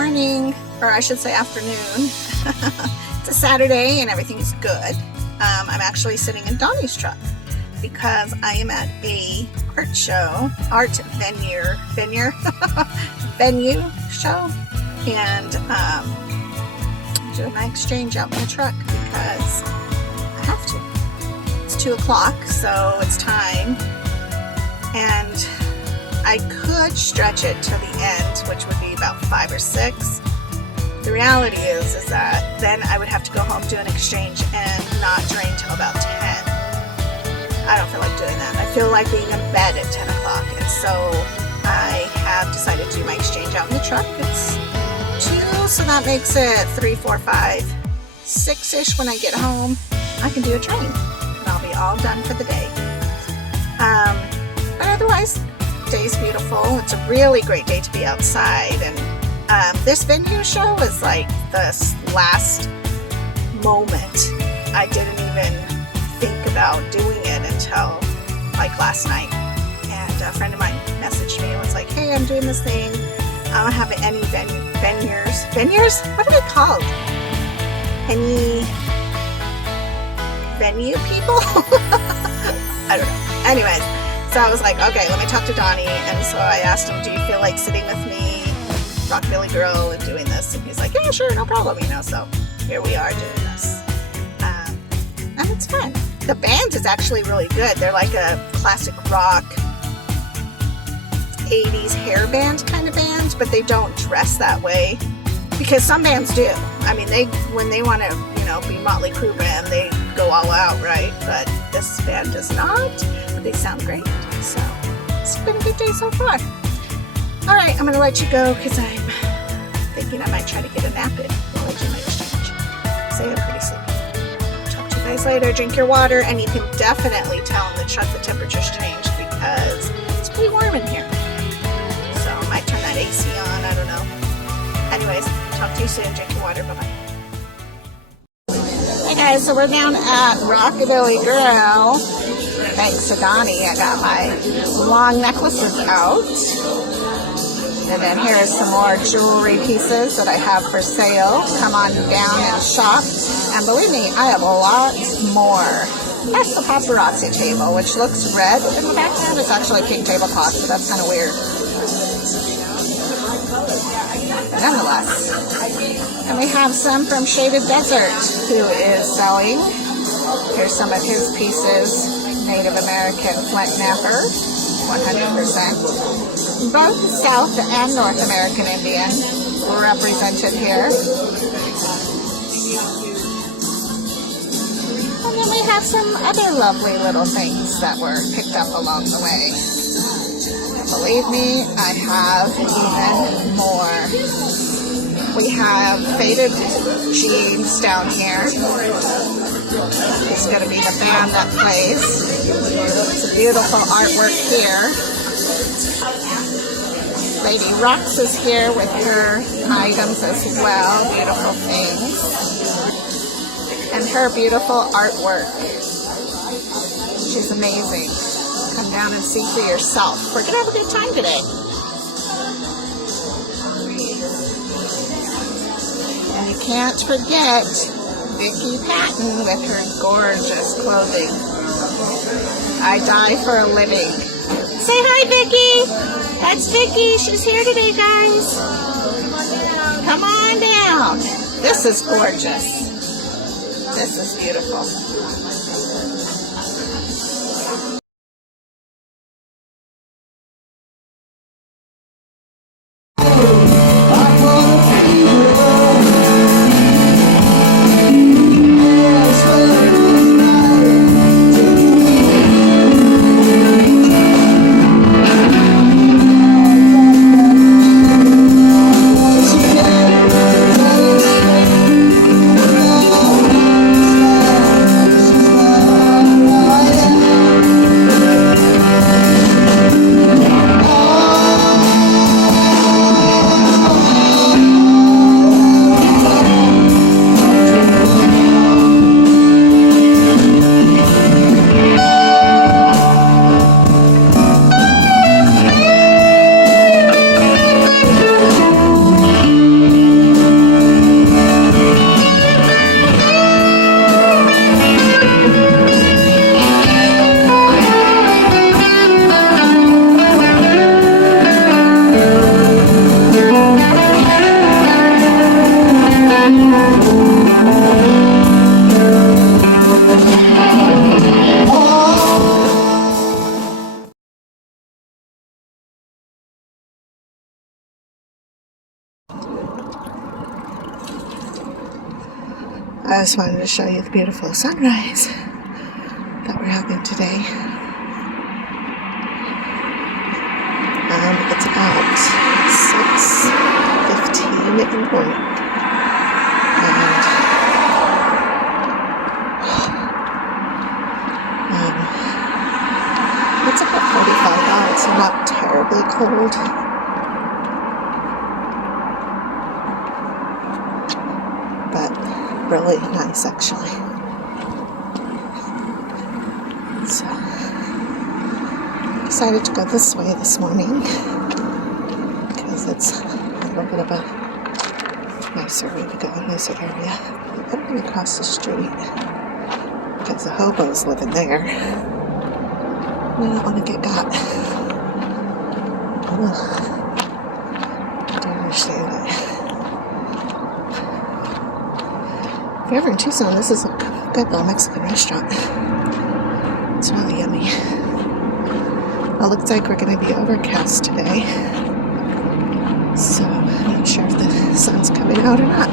morning, or I should say afternoon. It's a Saturday and everything's good. I'm actually sitting in Donnie's truck because I am at a venue show, and I'm doing my exchange out in the truck because I have to. It's 2 o'clock, so it's time, and I could stretch it to the end, which would be about 5 or 6. The reality is that then I would have to go home, do an exchange, and not drain till about 10. I don't feel like doing that. I feel like being in bed at 10 o'clock, and so I have decided to do my exchange out in the truck. It's 2, so that makes it 3, 4, 5, 6-ish when I get home. I can do a train, and I'll be all done for the day. But otherwise, day's beautiful. It's a really great day to be outside, and this venue show was like the last moment. I didn't even think about doing it until like last night, and a friend of mine messaged me and was like, hey, I'm doing this thing. I don't have any venues? What are they called? Any venue people? I don't know. Anyways, so I was like, okay, let me talk to Donnie. And so I asked him, do you feel like sitting with me, Rockabilly Girl, and doing this? And he's like, yeah, sure, no problem, so here we are doing this. And it's fun. The band is actually really good. They're like a classic rock, 80s hair band kind of band, but they don't dress that way, because some bands do. I mean, when they want to, be Motley Crue band, they go all out, right? But this band does not. But they sound great. So it's been a good day so far. All right, I'm going to let you go because I'm thinking I might try to get a nap in while I do my exchange. Say I'm pretty sleepy. Talk to you guys later. Drink your water, and you can definitely tell in the truck the temperature's changed because it's pretty warm in here. So I might turn that AC on. I don't know. Anyways, talk to you soon. Drink your water. Bye-bye. Hey guys, so we're down at Rockabilly Girl. Thanks to Donnie, I got my long necklaces out. And then here's some more jewelry pieces that I have for sale. Come on down and shop. And believe me, I have a lot more. That's the paparazzi table, which looks red in the background. It's actually a pink tablecloth, so that's kind of weird. Nonetheless. And we have some from Shaded Desert, who is selling. Here's some of his pieces. Native American flint knapper, 100%. Both South and North American Indian were represented here. And then we have some other lovely little things that were picked up along the way. And believe me, I have even more. We have faded jeans down here. It's going to be the band that plays. It's a beautiful artwork here. Lady Rox is here with her items as well. Beautiful things. And her beautiful artwork. She's amazing. Come down and see for yourself. We're going to have a good time today. And you can't forget Vicki Patton with her gorgeous clothing. I die for a living. Say hi, Vicki. That's Vicki. She's here today, guys. Come on down. This is gorgeous. This is beautiful. I just wanted to show you the beautiful sunrise that we're having today. It's about 6:15 in the morning. And it's about 45 out, so not terribly cold. But really nice, actually. So I decided to go this way this morning because it's a little bit of a nicer way to go, a nicer area. I'm going to cross the street because the hobos live in there. I don't want to get got. I don't understand it. If you're ever in Tucson, this is a good little Mexican restaurant. It's really yummy. Well, it looks like we're going to be overcast today. So I'm not sure if the sun's coming out or not.